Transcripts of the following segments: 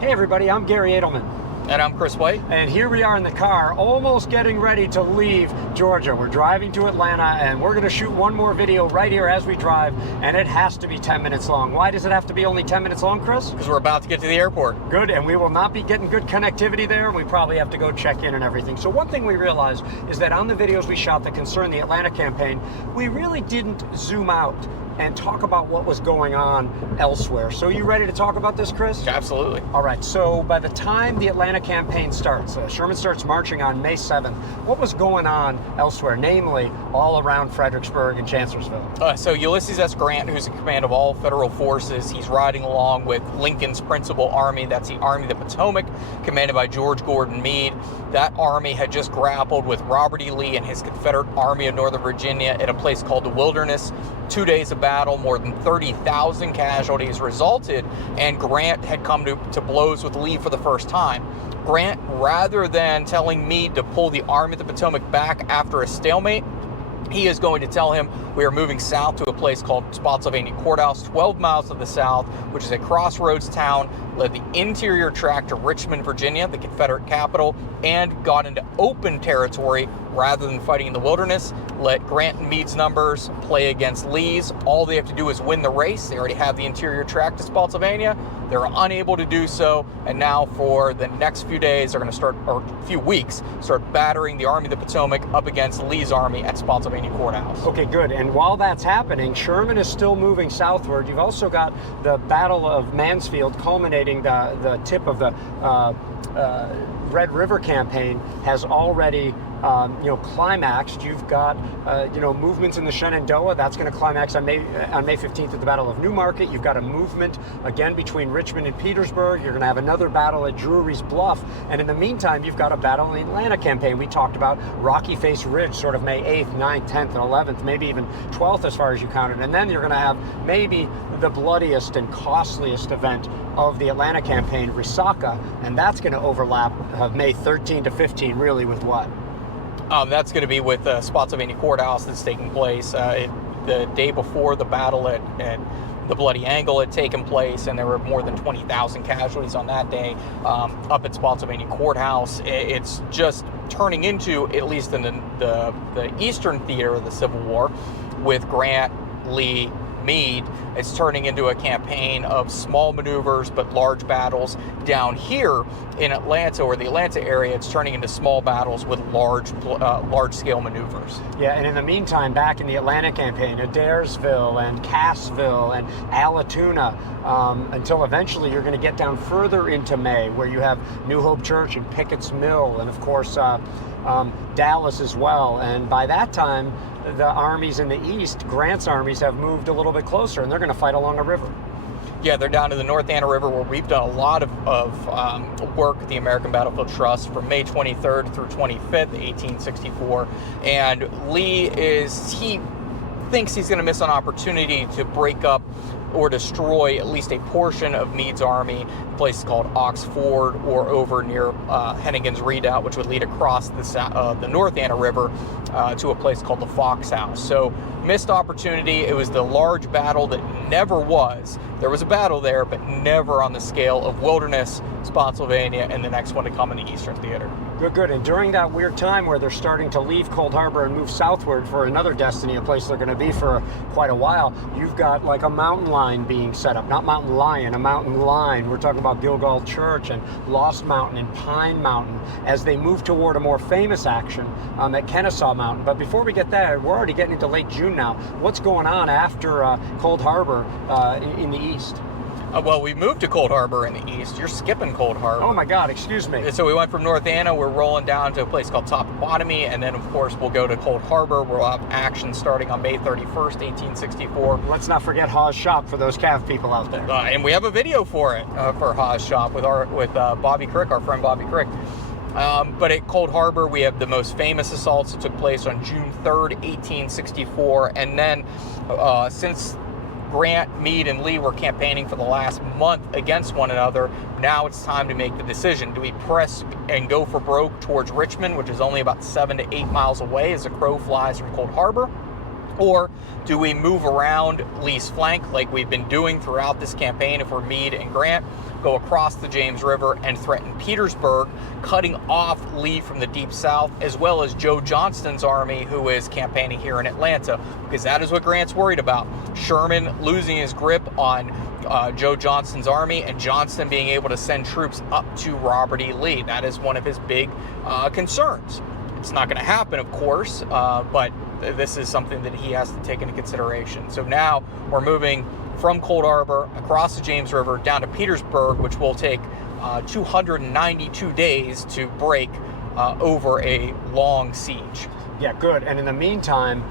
Hey everybody, I'm Garry Adelman. And I'm Kris White. And here we are in the car, almost getting ready to leave Georgia. We're driving to Atlanta, and we're going to shoot one more video right here as we drive, and it has to be 10 minutes long. Why does it have to be only 10 minutes long, Kris? Because we're about to get to the airport. Good, and we will not be getting good connectivity there. We probably have to go check in and everything. So one thing we realized is that on the videos we shot that concern the Atlanta campaign, we really didn't zoom out and talk about what was going on elsewhere. So you ready to talk about this, Kris? Absolutely. All right, so by the time the Atlanta campaign starts, Sherman starts marching on May 7th, what was going on elsewhere, namely all around Fredericksburg and Chancellorsville? So Ulysses S. Grant, who's in command of all federal forces, he's riding along with Lincoln's principal army. That's the Army of the Potomac, commanded by George Gordon Meade. That army had just grappled with Robert E. Lee and his Confederate Army of Northern Virginia at a place called the Wilderness. 2 days of battle, more than 30,000 casualties resulted, and Grant had come to blows with Lee for the first time. Grant, rather than telling Meade to pull the Army of the Potomac back after a stalemate, he is going to tell him we are moving south to a place called Spotsylvania Courthouse, 12 miles to the south, which is a crossroads town, led the interior track to Richmond, Virginia, the Confederate capital, and got into open territory rather than fighting in the wilderness. Let Grant and Meade's numbers play against Lee's. All they have to do is win the race. They already have the interior track to Spotsylvania. They're unable to do so, and now for the next few days, they're going to start, or few weeks, start battering the Army of the Potomac up against Lee's army at Spotsylvania Courthouse. Okay, good. And while that's happening, Sherman is still moving southward. You've also got the Battle of Mansfield culminating. The tip of the Red River campaign has already climaxed. You've got movements in the Shenandoah. That's going to climax on May 15th at the Battle of Newmarket. You've got a movement again between Richmond and Petersburg. You're going to have another battle at Drury's Bluff, and in the meantime you've got a battle in the Atlanta campaign. We talked about Rocky Face Ridge, sort of May 8th, 9th, 10th, and 11th, maybe even 12th as far as you counted, and then you're going to have maybe the bloodiest and costliest event of the Atlanta campaign, Resaca, and that's going to overlap May 13 to 15 really with what? That's going to be with Spotsylvania Courthouse that's taking place the day before the battle at the Bloody Angle had taken place, and there were more than 20,000 casualties on that day up at Spotsylvania Courthouse. It's just turning into, at least in the eastern theater of the Civil War, with Grant, Lee, Meade, it's turning into a campaign of small maneuvers but large battles. Down here in Atlanta, or the Atlanta area, it's turning into small battles with large-scale maneuvers. Yeah, and in the meantime, back in the Atlanta campaign, Adairsville and Cassville and Allatoona, until eventually you're going to get down further into May, where you have New Hope Church and Pickett's Mill, and of course Dallas as well. And by that time, the armies in the east, Grant's armies, have moved a little bit closer, and they're going to fight along a river. Yeah, they're down to the North Anna River, where we've done a lot of work at the American Battlefield Trust from May 23rd through 25th, 1864. And Lee thinks he's going to miss an opportunity to break up or destroy at least a portion of Meade's army, a place called Ox Ford, or over near Hennigan's Redoubt, which would lead across the North Anna River to a place called the Fox House. So missed opportunity. It was the large battle that never was. There was a battle there, but never on the scale of Wilderness, Spotsylvania, and the next one to come in the Eastern Theater. Good. And during that weird time where they're starting to leave Cold Harbor and move southward for another destiny, a place they're going to be for quite a while, you've got like a mountain line being set up. Not mountain lion, a mountain line. We're talking about Gilgal Church and Lost Mountain and Pine Mountain as they move toward a more famous action at Kennesaw Mountain. But before we get there, we're already getting into late June now. What's going on after Cold Harbor in the east? Well, we moved to Cold Harbor in the east. You're skipping Cold Harbor. Oh my God, excuse me. So we went from North Anna, we're rolling down to a place called Topotomy, and then of course we'll go to Cold Harbor. We'll have action starting on May 31st, 1864. Let's not forget Hawes Shop for those Cav people out there. And we have a video for it, for Hawes Shop with Bobby Crick, our friend Bobby Crick. But at Cold Harbor, we have the most famous assaults that took place on June 3rd, 1864, and then since Grant, Meade, and Lee were campaigning for the last month against one another, now it's time to make the decision. Do we press and go for broke towards Richmond, which is only about 7 to 8 miles away as the crow flies from Cold Harbor? Or do we move around Lee's flank like we've been doing throughout this campaign if we're Meade and Grant, go across the James River and threaten Petersburg, cutting off Lee from the deep south, as well as Joe Johnston's army, who is campaigning here in Atlanta, because that is what Grant's worried about. Sherman losing his grip on Joe Johnston's army, and Johnston being able to send troops up to Robert E. Lee. That is one of his big concerns. It's not going to happen, of course, but this is something that he has to take into consideration. So now we're moving from Cold Harbor across the James River down to Petersburg, which will take 292 days to break over a long siege. Yeah, good. And in the meantime,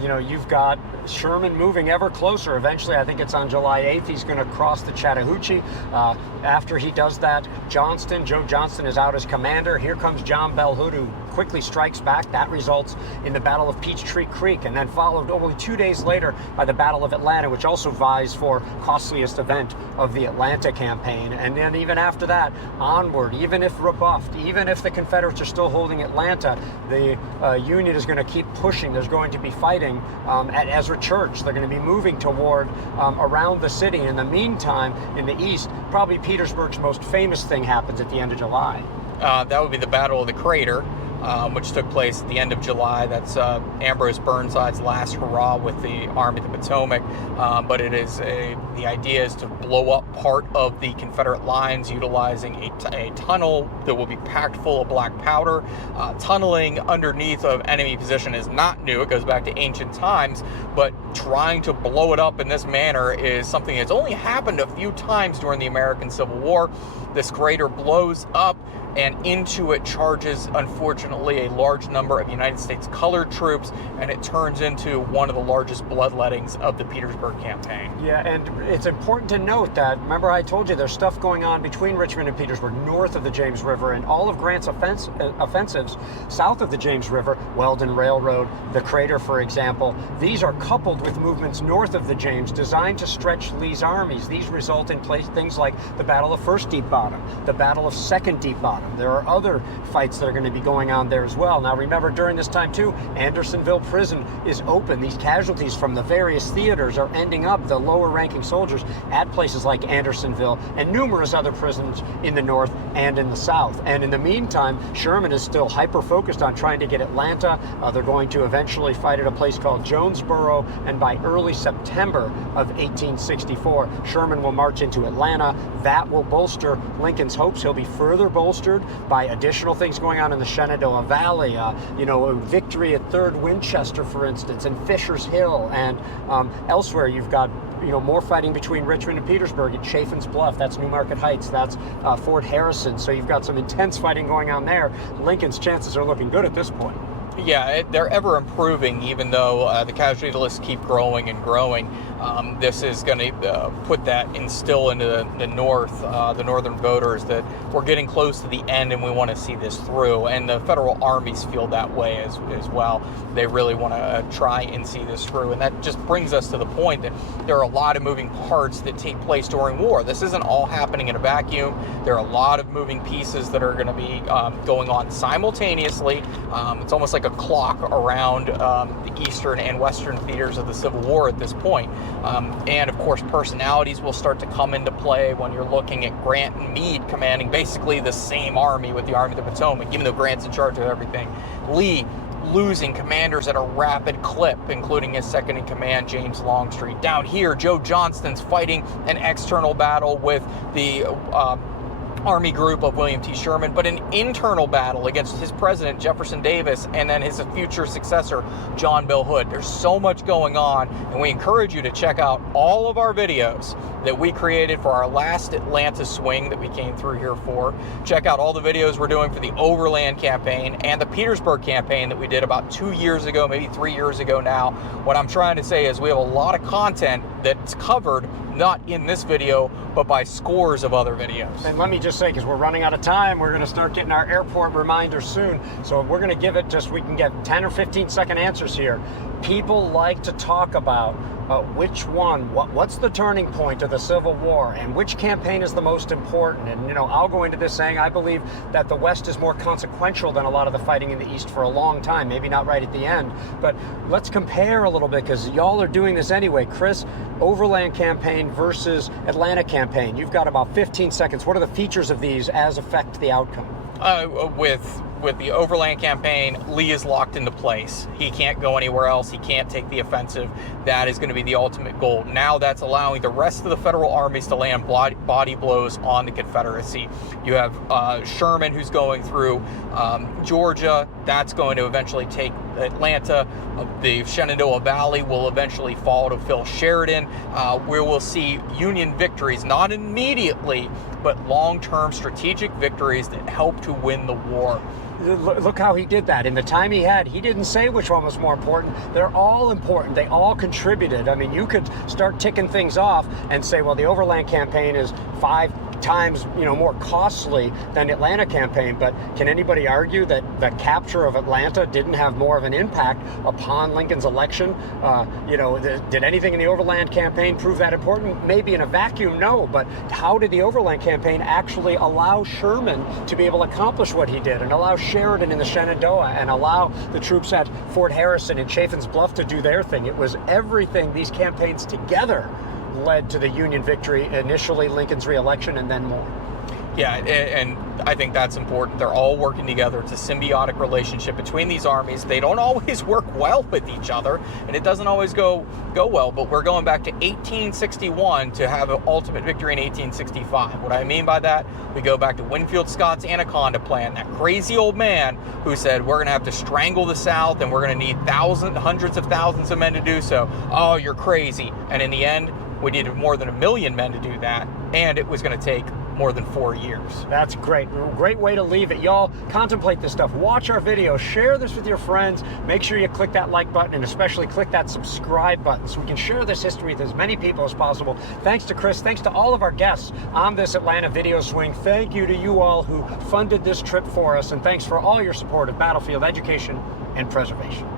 you've got Sherman moving ever closer. Eventually, I think it's on July 8th, he's going to cross the Chattahoochee. After he does that, Joe Johnston is out as commander. Here comes John Bell Hood, who quickly strikes back. That results in the Battle of Peachtree Creek, and then followed only 2 days later by the Battle of Atlanta, which also vies for costliest event of the Atlanta campaign. And then even after that, onward, even if rebuffed, even if the Confederates are still holding Atlanta, the Union is going to keep pushing. There's going to be fighting at Ezra Church. They're going to be moving toward around the city. In the meantime, in the east, probably Petersburg's most famous thing happens at the end of July. That would be the Battle of the Crater, which took place at the end of July. That's Ambrose Burnside's last hurrah with the Army of the Potomac. But it is the idea is to blow up part of the Confederate lines utilizing a tunnel that will be packed full of black powder. Tunneling underneath of enemy position is not new. It goes back to ancient times, but trying to blow it up in this manner is something that's only happened a few times during the American Civil War. This crater blows up, and into it charges, unfortunately, a large number of United States colored troops, and it turns into one of the largest bloodlettings of the Petersburg campaign. Yeah, and it's important to note that, remember I told you there's stuff going on between Richmond and Petersburg, north of the James River, and all of Grant's offensives south of the James River, Weldon Railroad, the Crater, for example, these are coupled with movements north of the James designed to stretch Lee's armies. These result in things like the Battle of First Deep Bottom, the Battle of Second Deep Bottom. There are other fights that are going to be going on there as well. Now remember, during this time too, Andersonville Prison is open. These casualties from the various theaters are ending up, the lower ranking soldiers, at places like Andersonville and numerous other prisons in the north and in the south. And in the meantime, Sherman is still hyper-focused on trying to get Atlanta. They're going to eventually fight at a place called Jonesboro, and by early September of 1864, Sherman will march into Atlanta. That will bolster Lincoln's hopes. He'll be further bolstered by additional things going on in the Shenandoah Valley, a victory at 3rd Winchester, for instance, and Fisher's Hill, and elsewhere you've got more fighting between Richmond and Petersburg at Chaffin's Bluff. That's Newmarket Heights. That's Fort Harrison. So you've got some intense fighting going on there. Lincoln's chances are looking good at this point. Yeah, they're ever improving, even though the casualty lists keep growing and growing. This is going to instill into the North, the northern voters, that we're getting close to the end and we want to see this through. And the federal armies feel that way as well. They really want to try and see this through. And that just brings us to the point that there are a lot of moving parts that take place during war. This isn't all happening in a vacuum. There are a lot of moving pieces that are going to be going on simultaneously. It's almost like a clock around the eastern and western theaters of the Civil War at this point. And of course, personalities will start to come into play when you're looking at Grant and Meade commanding basically the same army with the Army of the Potomac, even though Grant's in charge of everything. Lee losing commanders at a rapid clip, including his second in command, James Longstreet. Down here, Joe Johnston's fighting an external battle with the Army group of William T. Sherman, but an internal battle against his president, Jefferson Davis, and then his future successor, John Bell Hood. There's so much going on, and we encourage you to check out all of our videos that we created for our last Atlanta swing that we came through here for. Check out all the videos we're doing for the Overland campaign and the Petersburg campaign that we did about 2 years ago, maybe 3 years ago now. What I'm trying to say is we have a lot of content that's covered, not in this video, but by scores of other videos. And let me just say, because we're running out of time, we're going to start getting our airport reminders soon. So we're going to give it we can get 10 or 15 second answers here. people like to talk about which one, what's the turning point of the Civil War, and which campaign is the most important. And, I'll go into this saying I believe that the West is more consequential than a lot of the fighting in the East for a long time, maybe not right at the end. But let's compare a little bit, because y'all are doing this anyway. Kris, Overland campaign versus Atlanta campaign. You've got about 15 seconds. What are the features of these as affect the outcome? With the Overland campaign, Lee is locked into place. He can't go anywhere else. He can't take the offensive. That is going to be the ultimate goal. Now that's allowing the rest of the federal armies to land body blows on the Confederacy. You have Sherman, who's going through Georgia. That's going to eventually take Atlanta. The Shenandoah Valley will eventually fall to Phil Sheridan, where we'll see Union victories, not immediately, but long-term strategic victories that help to win the war. Look how he did that. In the time he had, he didn't say which one was more important. They're all important. They all contributed. I mean, you could start ticking things off and say, well, the Overland campaign is 5 times more costly than the Atlanta campaign, but can anybody argue that the capture of Atlanta didn't have more of an impact upon Lincoln's election? Did anything in the Overland campaign prove that important? Maybe in a vacuum, no, but how did the Overland campaign actually allow Sherman to be able to accomplish what he did, and allow Sheridan in the Shenandoah, and allow the troops at Fort Harrison and Chaffin's Bluff to do their thing? It was everything, these campaigns together, led to the Union victory, initially Lincoln's re-election, and then more. Yeah, and I think that's important. They're all working together. It's a symbiotic relationship between these armies. They don't always work well with each other, and it doesn't always go well, but we're going back to 1861 to have an ultimate victory in 1865. What I mean by that, we go back to Winfield Scott's Anaconda Plan, that crazy old man who said, we're going to have to strangle the South, and we're going to need hundreds of thousands of men to do so. Oh, you're crazy. And in the end, we needed more than 1 million men to do that, and it was going to take more than 4 years. That's great. Great way to leave it. Y'all contemplate this stuff. Watch our video. Share this with your friends. Make sure you click that like button, and especially click that subscribe button so we can share this history with as many people as possible. Thanks to Kris. Thanks to all of our guests on this Atlanta video swing. Thank you to you all who funded this trip for us, and thanks for all your support of battlefield education and preservation.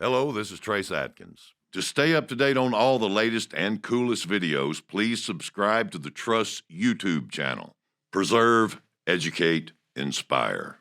Hello, this is Trace Atkins. To stay up to date on all the latest and coolest videos, please subscribe to the Trust YouTube channel. Preserve, educate, inspire.